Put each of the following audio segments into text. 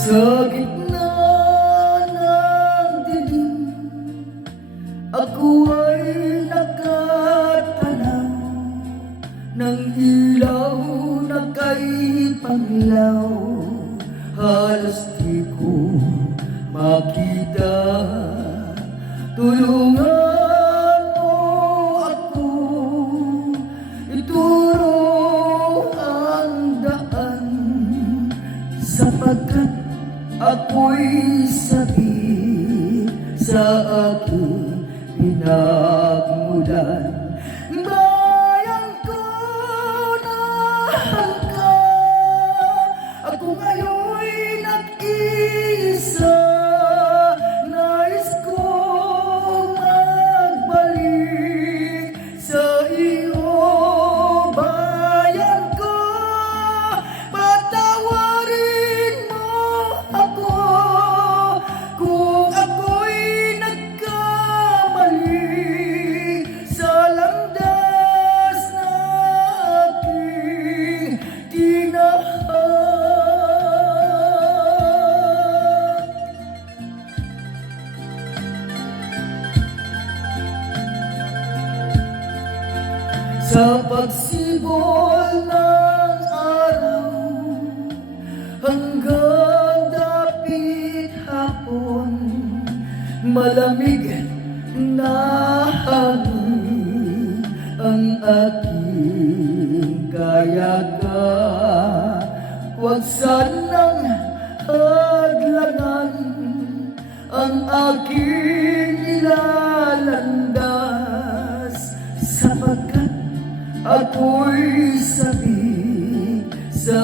Sa gitna ng dilim, ako ay nakatanaw ng ilaw na kay panglaw. Halos di ko makita. Tulungan mo ako, ituro ang daan, sapagkat ako'y sabi sa aking pinagmulan. Bayan ko na ka, ako ngayon'y nag-iisa. Nais kong magbalik sa iyo. Bayan ko, patawarin mo ako kung ako'y nagkamali sa landas na aking tinahak. Sa pagsibol ng araw hanggang dapit hapon, malamig na hangin ang aking kayaga. Huwag sanang hadlangan ang aking nilalandas, sapagkat ako'y sabik sa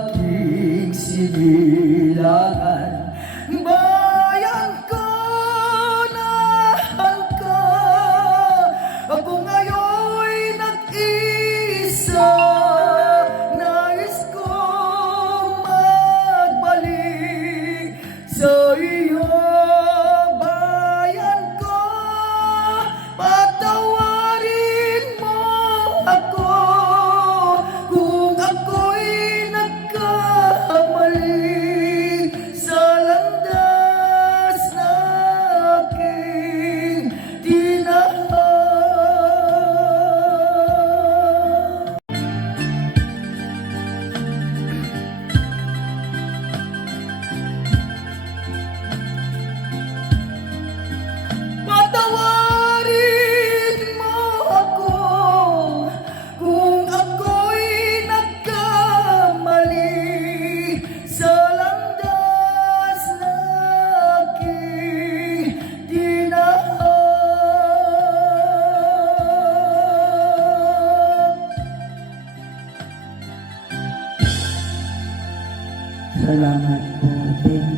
aking sinilangan. Bayan ko na ka, ako ngayon'y nag-isa. Nais kong magbalik sa iyo. Bayan ko, patawarin mo ako kung ako'y nagkamali sa landas na aking tinahak. Patawarin mo ako kung ako'y nagkamali sa landas na aking tinahak. Salamat po. Thank